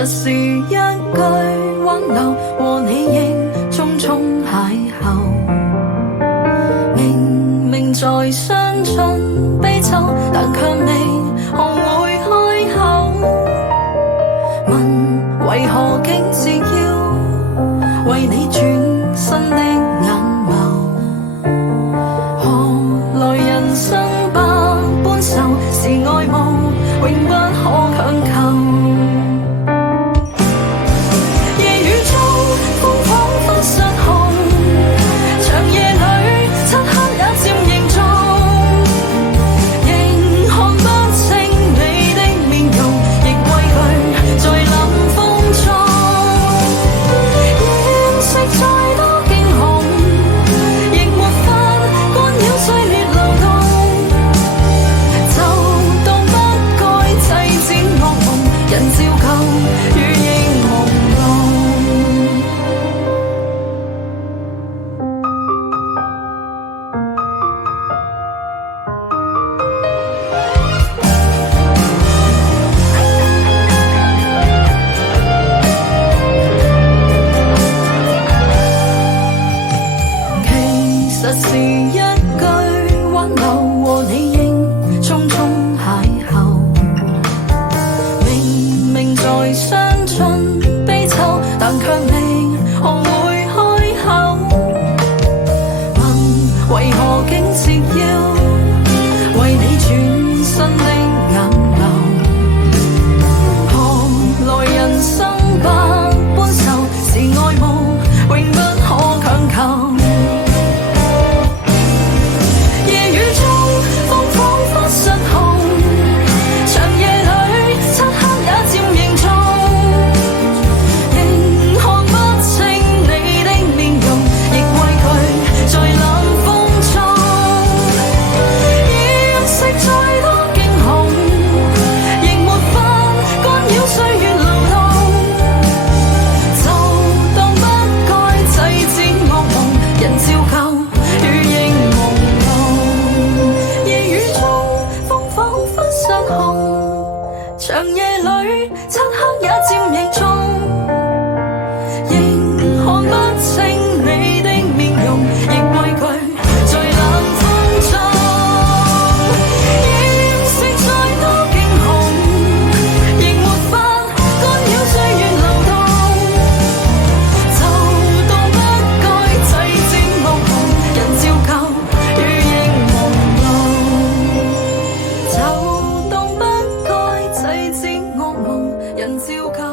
實是一句挽留，和你仍匆匆邂逅。明明在相襯悲秋，但卻未學會開口。問為何竟是要為你轉身的眼眸？何來人生百般愁，是愛慕永不可強求。實是一句挽留，和你仍匆匆邂逅。明明在相襯悲秋，但卻未學會開口。問為何竟是要為你轉身的眼流？何來人生百般愁，是愛慕永不可強求。長夜裏，漆黑也漸凝重，仍看不清你的面容，亦畏懼在冷風中。掩飾再多驚恐，亦沒法干擾歲月流動。就當不該制止惡夢，人照舊如影朦朧。就當不該制止惡夢，人照舊。